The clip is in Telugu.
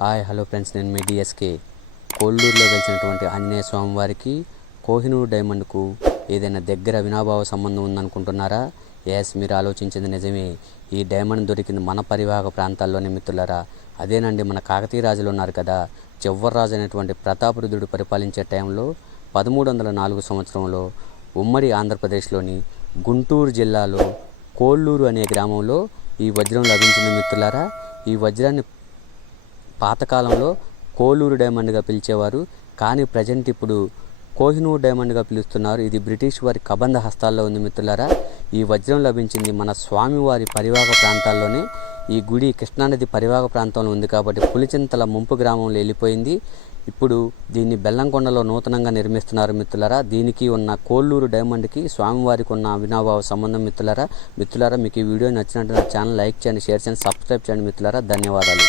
హాయ్ హలో ఫ్రెండ్స్, నేను మీ డిఎస్కే. కోల్లూరులో వెలిసినటువంటి ఆంజనేయ స్వామి వారికి కోహినూర్ డైమండ్కు ఏదైనా దగ్గర అవినాభావ సంబంధం ఉందనుకుంటున్నారా? ఎస్, మీరు ఆలోచించింది నిజమే. ఈ డైమండ్ దొరికింది మన పరివాహక ప్రాంతాల్లోనే మిత్రులారా. అదేనండి, మన కాకతీయ రాజులు ఉన్నారు కదా, జవ్వర్రాజు అనేటువంటి ప్రతాపరుద్రుడు పరిపాలించే టైంలో 1304 సంవత్సరంలో ఉమ్మడి ఆంధ్రప్రదేశ్లోని గుంటూరు జిల్లాలో కోల్లూరు అనే గ్రామంలో ఈ వజ్రం లభించింది మిత్రులారా. ఈ వజ్రాన్ని పాతకాలంలో కోల్లూరు డైమండ్గా పిలిచేవారు, కానీ ప్రజెంట్ ఇప్పుడు కోహినూర్ డైమండ్గా పిలుస్తున్నారు. ఇది బ్రిటిష్ వారి కబంధ హస్తాల్లో ఉంది మిత్రులారా. ఈ వజ్రం లభించింది మన స్వామివారి పరివాహక ప్రాంతాల్లోనే. ఈ గుడి కృష్ణానది పరివాహక ప్రాంతంలో ఉంది కాబట్టి పులిచింతల ముంపు గ్రామంలో వెళ్ళిపోయింది. ఇప్పుడు దీన్ని బెల్లంకొండలో నూతనంగా నిర్మిస్తున్నారు మిత్రులారా. దీనికి ఉన్న కోల్లూరు డైమండ్కి స్వామివారికి ఉన్న అవినాభావ సంబంధం మిత్రులారా. మీకు ఈ వీడియో నచ్చినట్టు నా ఛానల్ లైక్ చేయండి, షేర్ చేయండి, సబ్స్క్రైబ్ చేయండి మిత్రులారా. ధన్యవాదాలు.